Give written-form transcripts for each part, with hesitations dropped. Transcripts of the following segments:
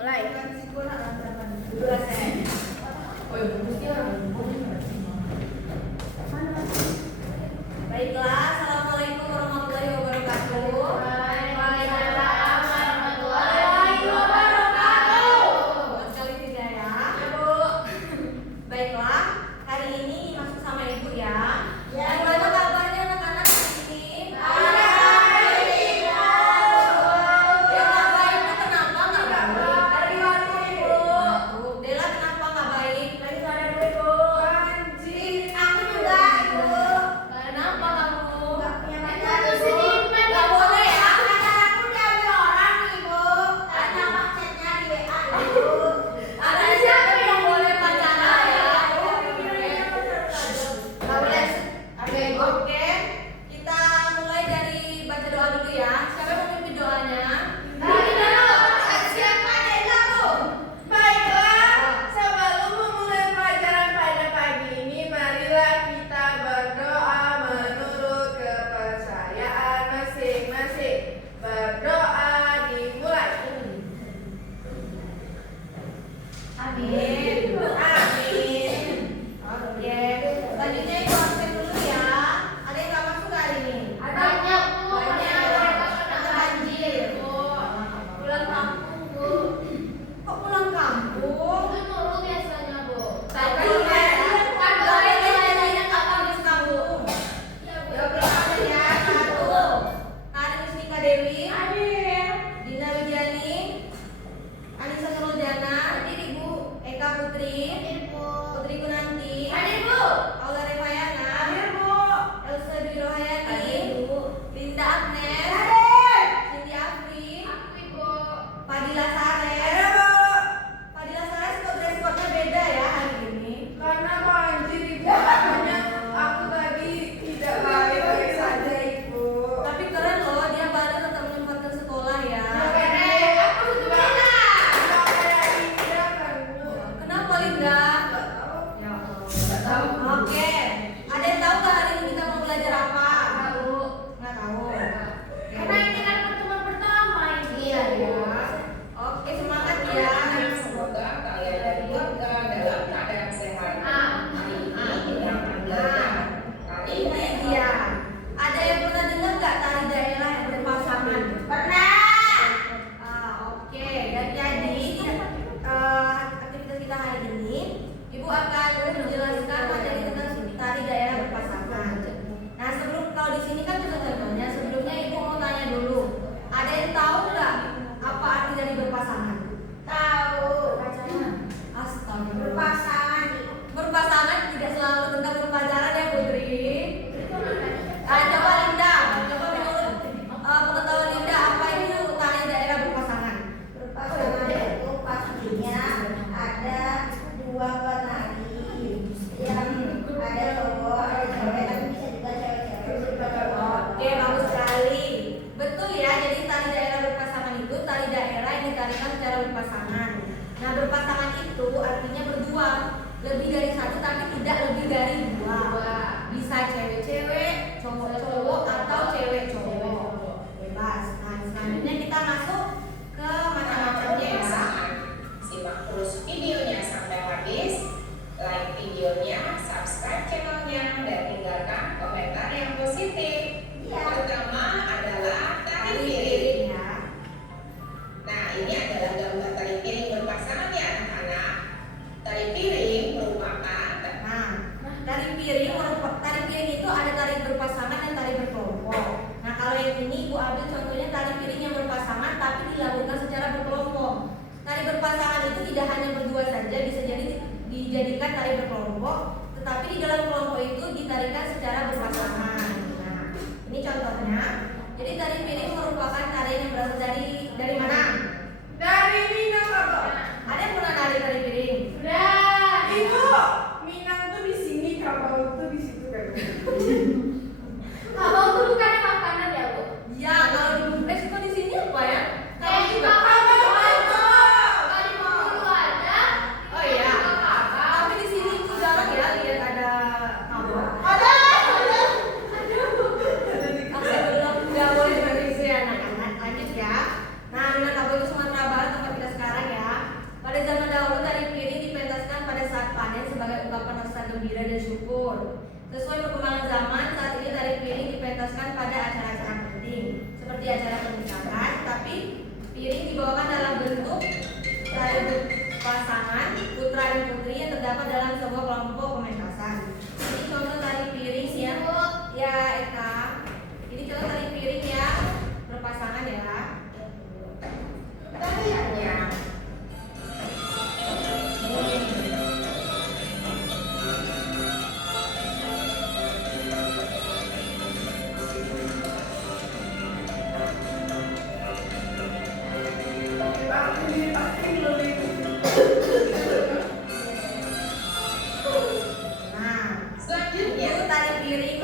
Mulai. Baiklah, assalamualaikum warahmatullahi wabarakatuh. Waalaikumsalam warahmatullahi wabarakatuh. Sekali tidak ya, Bu. Baiklah, hari ini masuk sama Ibu ya. Bagaimana kabarnya anak-anak di sini? Yang nggak baik itu kenapa nggak baik? Bu, Dela kenapa nggak baik? Aku juga, Ibu. Kenapa kamu? Nggak boleh ya? Ada siapa yang boleh pacaran ya? Nggak boleh. Oke, kita mulai dari baca doa dulu ya. Siapa yang mau memimpin doanya? Baiklah, sebelum memulai pelajaran pada pagi ini, marilah kita berdoa menurut kepercayaan masing-masing. Berdoa dimulai. Amin. Amin. Oke. Selanjutnya Ibu absen dulu ya. Ada yang nggak masuk hari ini? Banyak, Bu. Banyak. Karena banjir, Bu. Pulang kampung, Bu. Kok pulang kampung? Itu nurul biasanya, Bu. Tadi kan boleh jajannya kapan di kampung? Ya berapa ya? Satu. Ada Mustika Dewi. Dina Widiani. Anissa Nuruljana. Eka Putri. Putri Gunanti. Aula Revayana. Elsa Dwi Rohayati. Linda Agnes. Cindy Afri. Fadila Sares. Fadila Sares kok dress code-nya beda ya hari ini. Karena banjir, Ibu. Makanya aku tadi tidak baik-baik saja, Ibu. Tapi keren loh, dia balik tetap menyempatkan sekolah ya. Kenapa Linda? Ya Allah. Oke. Ada yang tahu nggak hari ini kita mau belajar apa? Nggak tahu. Karena ini kan pertemuan pertama ini. Iya ya. Oke, semangat ya. Semoga kalian dan keluarga dalam keadaan sehat. Hari ini kita akan belajar tari Ini dia. Ada yang pernah dengar nggak tari daerah yang berpasangan? Oke. Dan jadi aktivitas kita hari ini, Ibu akan menjelaskan materi tentang tari daerah berpasangan. Nah, kalau di sini kan contohnya, sebelumnya Ibu mau tanya dulu. Ada yang tahu nggak apa arti dari berpasangan? Astaga. Berpasangan tidak selalu tentang berpacaran ya Putri. Coba Linda, coba menurut pengetahuan Linda, apa itu tari daerah berpasangan? Berpasangan itu pastinya ada dua penari yang ada cowok, ada cewek, tapi bisa juga cewek-cewek. Oke, bagus sekali. Betul ya, jadi tari daerah berpasangan itu tari daerah yang ditarikan secara berpasangan. Nah, berpasangan itu artinya berdua, lebih dari satu tapi tidak lebih dari dua. Bisa cewek-cewek, cowok-cowok atau cewek-cowok. Bebas. Nah, selanjutnya kita masuk ke macam-macamnya ya. pasangan. Simak terus videonya sampai habis, like videonya, subscribe channelnya, dan tinggalkan komentar yang positif. Pertama adalah tari piring. Ya. Nah, ini adalah gambar tari piring berpasangan ya anak-anak. Tari piring merupakan Nah, tari piring itu ada tari berpasangan dan tari berkelompok. Nah, kalau yang ini Ibu ambil contohnya tari piring yang berpasangan tapi dilakukan secara berkelompok. Tari berpasangan itu tidak hanya berdua saja, bisa jadi dijadikan tari berkelompok, tetapi di dalam kelompok itu ditarikan secara berpasangan. Nah, ini contohnya. Jadi tari piring merupakan tarian yang berasal dari mana? Dari Minang, Bapak. Ada yang pernah nari tari piring? Ibu, Minang tuh di sini, Kabau tuh di situ kan. Kabau tuh bukannya makanan ya, Bu? Ya, kalau di Bumpes kok di sini apa ya? Kamu Kayak di juga. Bengkulu ada. Oh iya. Tapi di sini itu jarang ya lihat ada Sesuai perkembangan zaman, saat ini tari piring dipentaskan pada acara-acara penting seperti acara pernikahan, tapi piring dibawakan dalam bentuk tari pasangan putra dan putri yang terdapat dalam sebuah kelompok pementasan. Ini contoh tari piring ya Eka. Ini contoh tari piring yang berpasangan ya. Tariannya. Nah, Selanjutnya, itu tari piring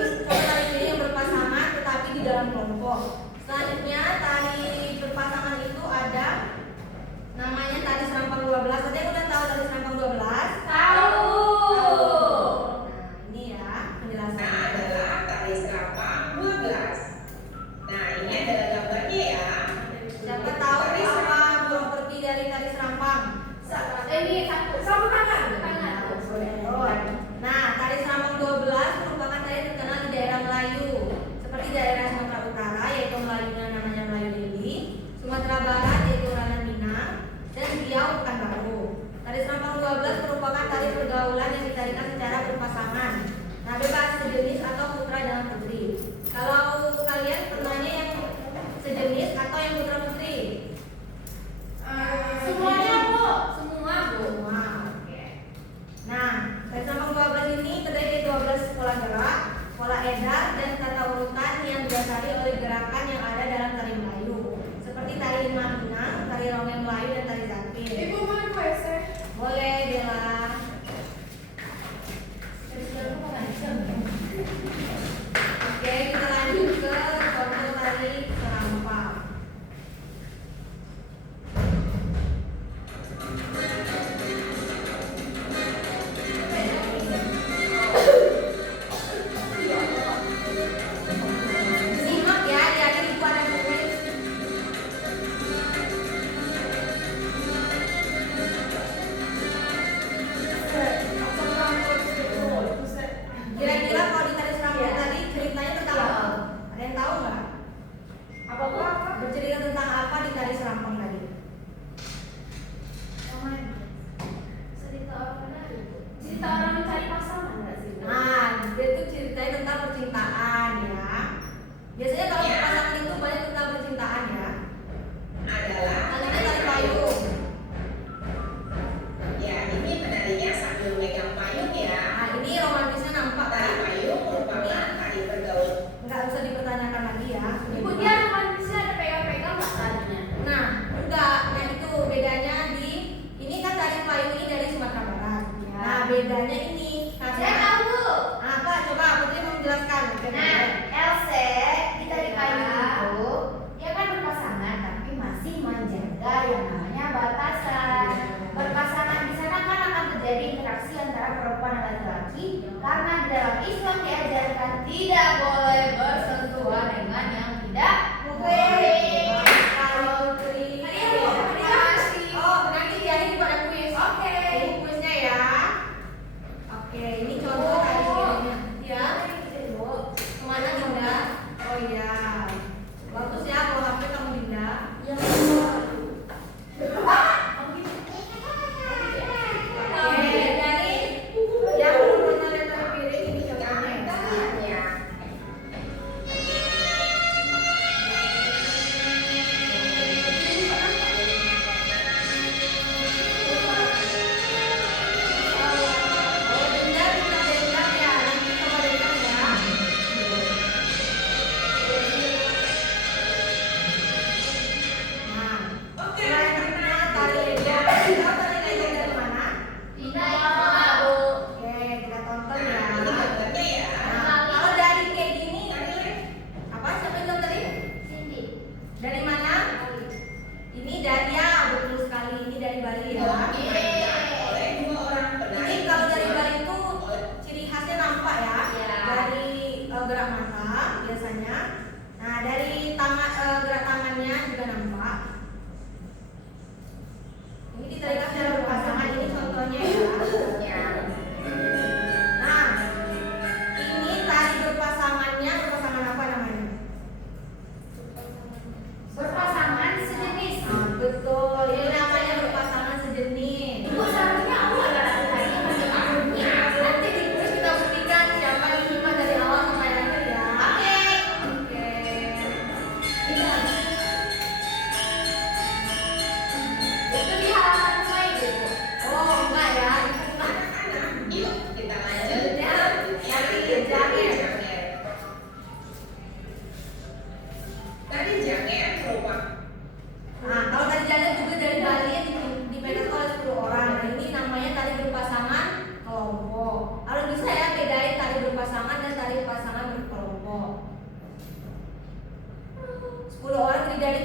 yang berpasangan tetapi di dalam kelompok. Selanjutnya tari berpasangan itu ada namanya tari serampang 12. Ada yang udah tahu tari serampang 12? Tahu. Nah, ini ya penjelasannya. adalah tari serampang 12. Nah, ini adalah gambarnya ya. Siapa tahu apa properti dari tari serampang? Ini sapu tangan. Nah, tari serampang 12 merupakan tari terkenal di daerah Melayu, seperti daerah Sumatera Utara yaitu Melayunya namanya Melayu Deli, Sumatera Barat yaitu Ranan Minang, dan Riau Pekanbaru. Tari serampang 12 merupakan tari pergaulan yang ditarikan secara berpasangan. Nah, bebas sejenis atau putra dan putri. Kalau kalian pernahnya yang sejenis atau yang putra putri? Semuanya, Bu. Semua, Bu. Semua. Nah, tari serampang 12 ini terdiri dari 12 pola gerak, pola edar, dan tata urutan yang didasari oleh gerakan yang ada dalam tari Melayu, seperti tari Limah Minang, tari Rongeng Melayu, dan tari Zapin. Ibu mau WC? Boleh, Bella. Oke, kita lanjut ke contoh tari serampang. Simak ya, di akhir itu ada kuis. Kira-kira kalau di tari serampang tadi ceritanya tentang apa? Ada yang tahu nggak? Apa? Bercerita tentang apa di tari serampang tadi? Cerita orang mencari pasangan nggak sih? Nah, dia tuh ceritanya tentang percintaan ya. Biasanya kalau Ya. pasangan itu banyak tentang percintaan ya. Adalah Namanya tari payung. ya, ini penarinya sambil megang payung ya. Nah, ini romantisnya nampak Tari kan? payung merupakan tari bergaul. Nggak usah dipertanyakan lagi ya. Ibu, dia romantisnya ada pegang-pegang nggak tadinya? Nah, enggak. Nah, itu bedanya di ini kan tari payung ini dari Sumatera Barat. Ya. Nah, bedanya ini Saya karena tahu, Bu. apa? Coba Putri mau menjelaskan. Nah, Else di tari payung itu dia kan berpasangan tapi masih menjaga yang namanya batasan. Berpasangan di sana kan akan terjadi interaksi antara perempuan dan laki-laki karena di dalam Islam diajarkan tidak boleh bersentuhan dengan yang tidak muhrim. Kalau Putri. Terima kasih. Oh, nanti di akhir pada kuis. Oke. Ini kuisnya ya. Oke, ini contoh tari piringnya. Ya. Kemana Dinda? Oh iya. Bagus ya kalau HP kamu Dinda. Oke, jadi yang menurut kalian tari piring ini contohnya ya. Tariannya.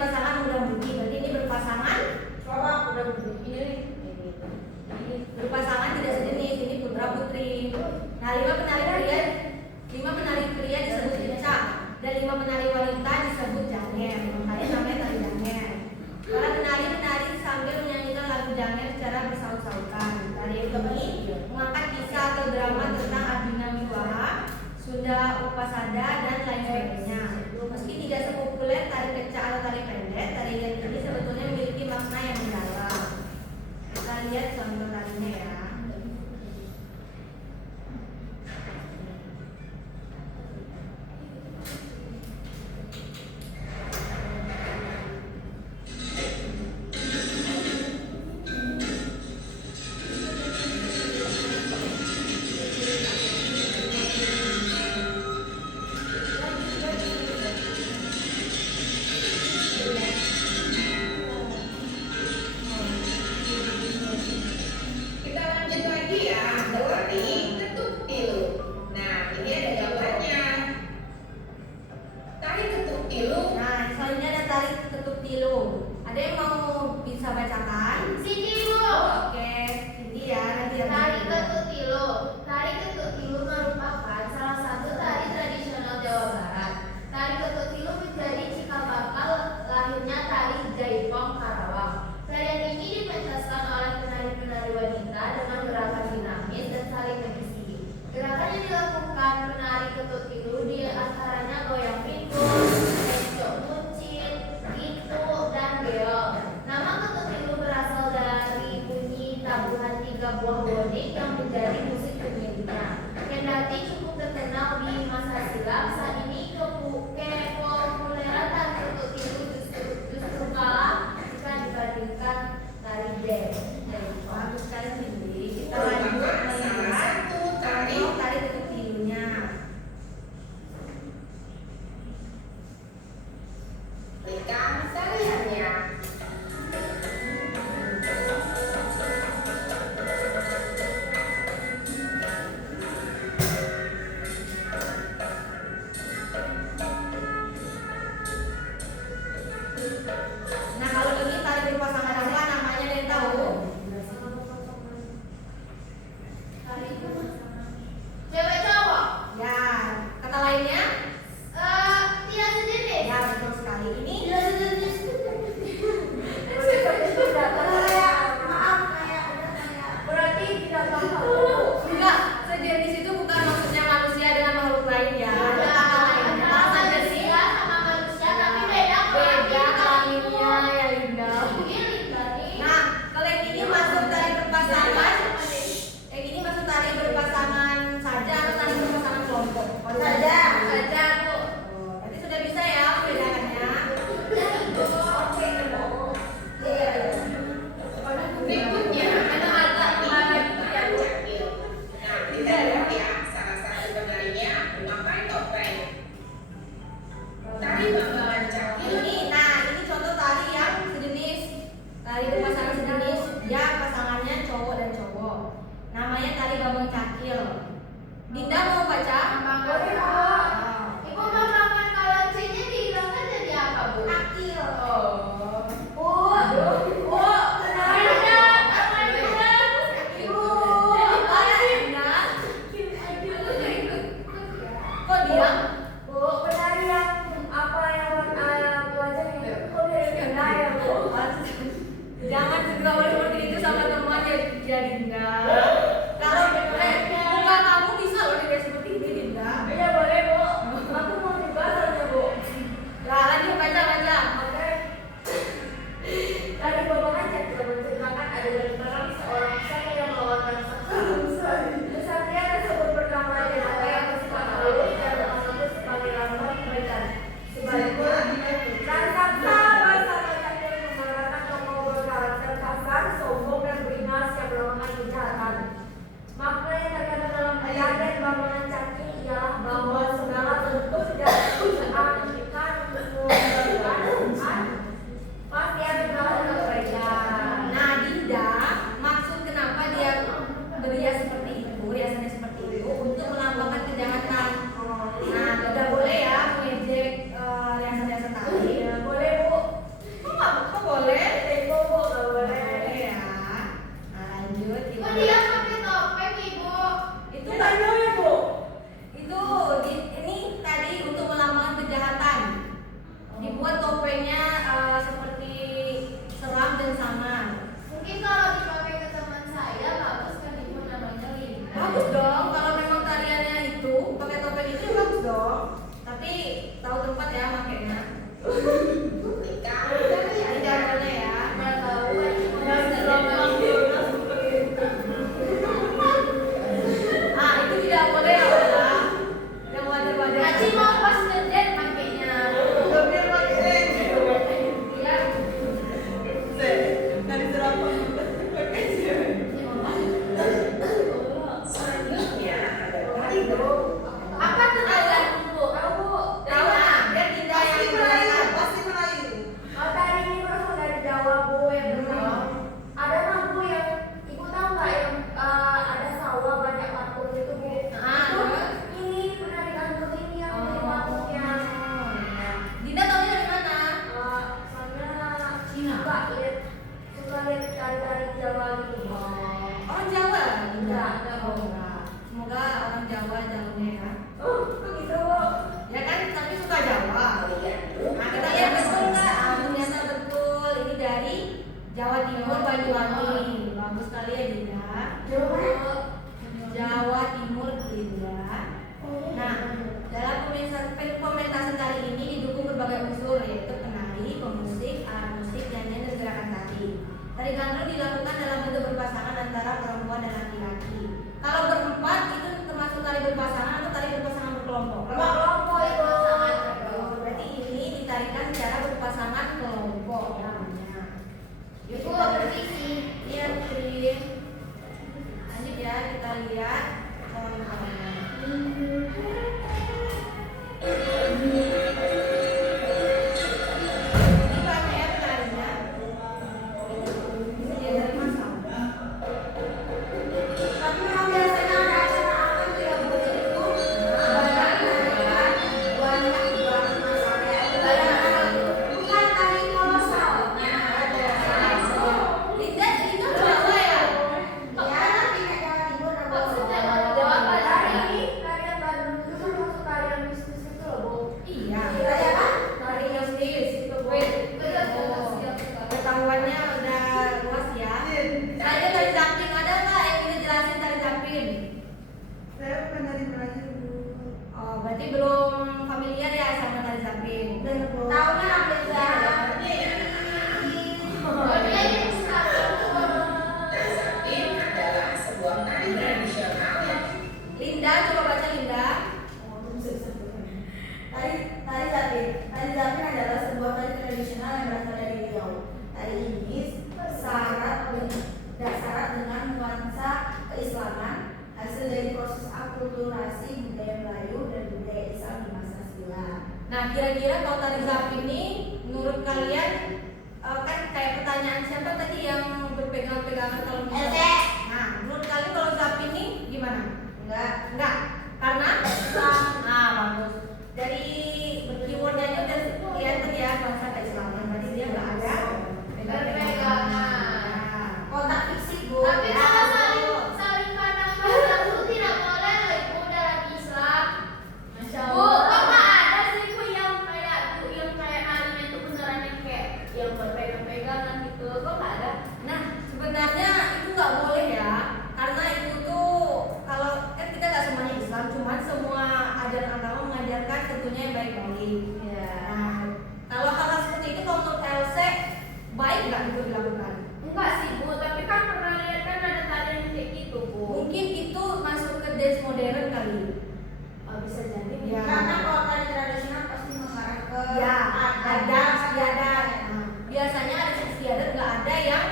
pasangan muda-mudi. Berarti ini berpasangan cowok muda-mudi. Ini berpasangan tidak sejenis. Ini putra-putri. Nah, 5 penari pria disebut becak dan 5 penari wanita disebut janger. Makanya namanya tari janger. Para penari sambil menyanyikan lagu janger secara bersaut-sautan. Tari ini mengangkat kisah atau drama tentang Arjuna Wiwaha, Sunda Upasada dan lain sebagainya. Meski tidak sepopuler tari kecak atau tari pendek, tarian ini sebetulnya memiliki makna yang mendalam. Kita lihat contoh tarinya ya. Kita lanjut lagi ya, tari ketuk tilu. Nah, ini ada gambarnya. Tari ketuk tilu. Nah, selanjutnya ada tari ketuk tilu. Ada yang mau bisa bacakan? Sini Bu. Oke, ini ya nanti yang Tari ketuk tilu. Tari ketuk tilu merupakan salah satu tari tradisional Jawa Barat. Tari ketuk tilu menjadi cikal bakal lahirnya tari Jaipong Karawang. Tarian ini dipentaskan oleh penari-penari wanita dengan gerakan dinamis dan saling mengisi. Gerakan yang dilakukan penari ketuk tilu di antaranya goyang pinggul, encok muncin, gitu, dan geol. Nama ketuk tilu berasal dari bunyi tabuhan 3 buah bodik yang menjadi musik pengiringnya. Kendati cukup terkenal di masa silam, saat ini kepopuleran tari ketuk tilu justru kalah jika dibandingkan tari jazz. bagus sekali sendiri. Kita lanjut Merupakan salah melihat satu tari contoh tari ketuk tilunya. berikan tariannya. Nah, kalau ini tari berpasangan apa namanya, ada yang tahu? Cewek cowok? Ya, kata lainnya? Tidak sejenis. Ya, betul sekali. Ini berarti tidak tahu. Enggak, sejenis itu bukan maksudnya manusia dengan makhluk lain ya. Ada kata lainnya. Sama Sama manusia sama manusia tapi beda beda kelaminnya. kelaminnya ya Linda. Nah, kalau yang ini masuk tari berpasangan, yang ini masuk tari berpasangan saja atau tari berpasangan kelompok? Saja. Saja, Bu. Oh, berarti sudah bisa ya membedakannya. Oke, Bu. Berikutnya ada tari cakil. Nah, kita lihat ya, salah satu penarinya memakai topeng. Tari bambalan cakil. Ini contoh tari yang sejenis, tari berpasangan sejenis, ya pasangannya cowok dan cowok. Namanya tari Bambang Cakil. Dinda mau baca? Boleh, Bu. Oh. Ibu bambangkan kalau C-nya dihilangkan jadi apa, Bu? Cakil. Bu, Kok diam? Bu, penari yang apa yang wajahnya kok beda ya, Bu? Jangan juga boleh seperti itu sama teman ya Dinda. Kalau muka kamu bisa loh dia seperti ini Dinda. Iya boleh, Bu. Aku mau juga soalnya, Bu. Ya lanjut baca. Oke. Tadi bambangan cakil menceritakan adegan perang seorang ksatria yang melawan raksasa. Ksatria tersebut bernama Janaka yang bersifat halus dan mengaku sebagai lambang kebaikan. Sebaliknya, raksasa bersama cakil memerankan tokoh berkarakter kasar, sombong dan beringas yang melakukan kejahatan. dilakukan dalam bentuk berpasangan antara perempuan dan laki-laki. Kalau berempat itu termasuk tari berpasangan atau tari berpasangan berkelompok? Kelompok itu sangat Berarti ini ditarikan secara berpasangan kelompok namanya. itu bervisi. Iya, Putri. Lanjut ya, kita lihat contohnya. Ini banyak ya penarinya. Ini dia dari masal. Tapi memang biasanya ada acara apa tuh yang boleh itu banyak menarikan banyak masalahnya. Bukan tari kolosal. Linda Jawa ya? Ya, tapi nggak Jawa Timur ada Maksudnya kolosal. Jawa Barat. Tarian Bandung itu kan masuk tarian mistis itu loh, Bu. Iya. Tari apa? Tari mistis itu Bu. Pengetahuannya udah luas ya. Saya tari zapin ada nggak yang bisa jelasin tari zapin? Saya bukan dari Melayu, Bu. Oh, berarti belum familiar ya sama tari zapin. Tahunya hampir Tari Zapin adalah sebuah tari tradisional yang Linda, coba baca Linda. Tari Zapin adalah sebuah tari tradisional yang berasal dari Riau. Tari ini syarat dengan nuansa keislaman, hasil dari proses akulturasi budaya Melayu dan budaya Islam di masa silam. Nah, kira-kira kalau tari zapin ini menurut kalian kan kayak pertanyaan siapa tadi yang berpegang-pegangan kalau bisa? Else. Nah, menurut kalian kalau zapin ini gimana? Enggak. Karena Islam. nah, bagus. Dari keywordnya aja udah kelihatan ya bahasa keislaman. Berarti dia enggak ada Berpegangan. Nah, Kotak fisik, Bu. Tapi Ya, kalau saling betul. saling pandang pandang itu tidak boleh loh Ibu dalam Islam. Masya Bu, kok nggak ada sih Bu yang kayak narinya itu beneran yang kayak yang berpegang-pegangan gitu? Kok nggak ada? Nah, sebenarnya itu nggak boleh ya, karena itu tuh kalau kan kita nggak semuanya Islam, cuman semua ajaran agama mengajarkan tentunya yang baik-baik. Nah, kalau hal seperti itu kalau menurut LC baik nggak itu dilakukan? Enggak sih Bu, tapi kan pernah lihat kan ada tarian kayak gitu Bu. Mungkin itu masuk ke dance modern kali. Oh, bisa jadi. Ya. Karena kalau tari tradisional pasti mengarah ke Ya, ada istiadat. Ya. Nah, biasanya ada istiadat nggak ada yang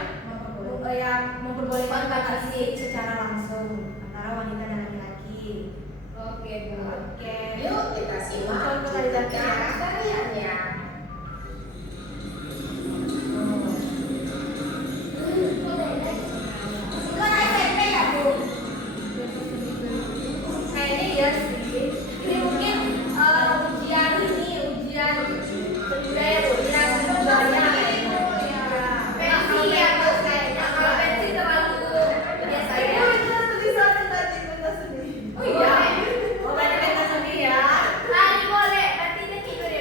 yang memperbolehkan fisik secara langsung antara wanita dan laki-laki. Oke Bu. Oke. yuk kita simak Contoh tari zapin ya. tariannya. Itu kan SMP ya, Bu? Kayaknya iya sih. Ini mungkin ujian budaya pensi ya Bu, kayaknya kalau pensi terlalu biasa ya. Oh iya. Oh, berarti pentas sendiri ya. Tari boleh, berarti kita tidur ya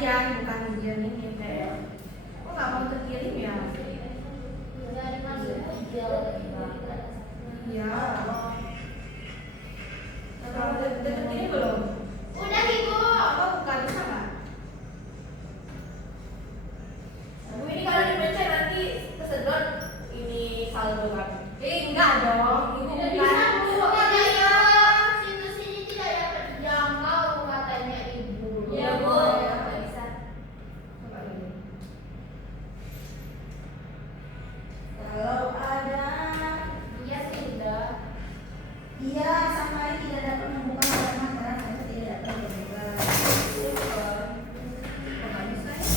kalian, bukan ujian ini kayak. Kok nggak mau terkirim ya? Dari masuk tiga lagi banget. Iya. Nah, kalau udah terkirim belum? Udah ibu. Apa bukan bisa nggak? Bu, ini kalau dipencet nanti kesedot ini saldo kan? Enggak dong, ibu Tidak bukan. bisa, Bu. Katanya situs ini tidak dapat dijangkau katanya ibu. Iya, Bu. Nggak bisa. Coba ini. Kalau ada Iya sih udah. iya sama ini tidak dapat membuka halaman karena saya tidak dapat membuka. Kok nggak bisa ya?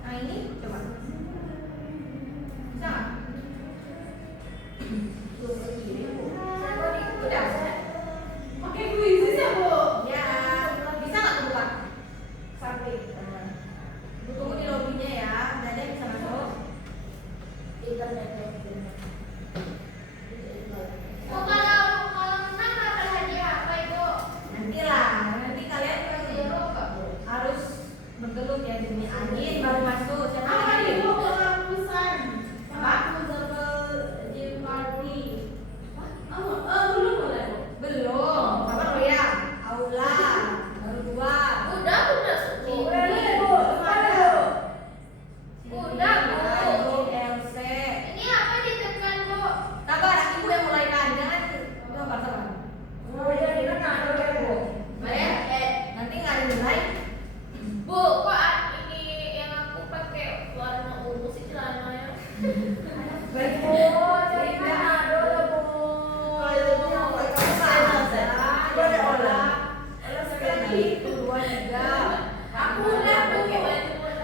Nah ini coba. Bisa nggak? Belum terkirim, Bu. Udah. Pakai kuisis ya, Bu? Ya, bisa nggak kebuka? Sampai. Bu tunggu di lobbynya ya, Dada bisa masuk. Internetnya. Oh, kalau menang dapat hadiah apa ibu? Nanti lah, nanti kalian Zero nggak bu? harus bergelut ya demi angin baru masuk. Siapa Apa lagi? nih, Bu? Penghapusan. Apa? Penghapusan gym party. Belum boleh, Bu. Belum. Sabar lo ya. Aula baru 2. Udah Bu. Udah, Bu. Ada, Bu. Udah, Bu. LC. Ini apa ditekan bu? Sabar, ibu yang mulai kan. Jangan sabar. Oh, iya, ini kan ada ya, Bu. Ya, nanti nggak ada nilai. Bu, kok ini yang aku pakai warna ungu sih celananya? Baik, Bu, jadi kan ada lah, Bu. Coba deh olah. Olah sekali. 2, 3. Aku udah, Bu.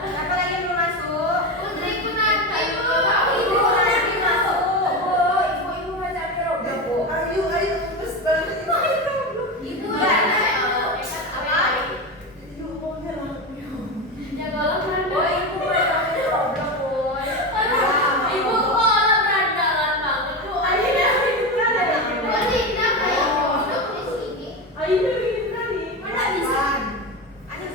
Siapa lagi yang belum masuk? Putri Kunanta bu. Ibu lagi masuk. Ibu macamnya robek, Bu. Ayo terus banget. Ibu Apa? Ayo ngomongnya lah. Ya kalau Oh, ibu macamnya robek, Bu. Ibu kok orang berandalan banget bu. Akhirnya ibu kan ada. Bu Linda kayak duduk di sini. Akhirnya bikin kali. Mana bisa? Ada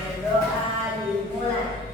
Berdoa dimulai.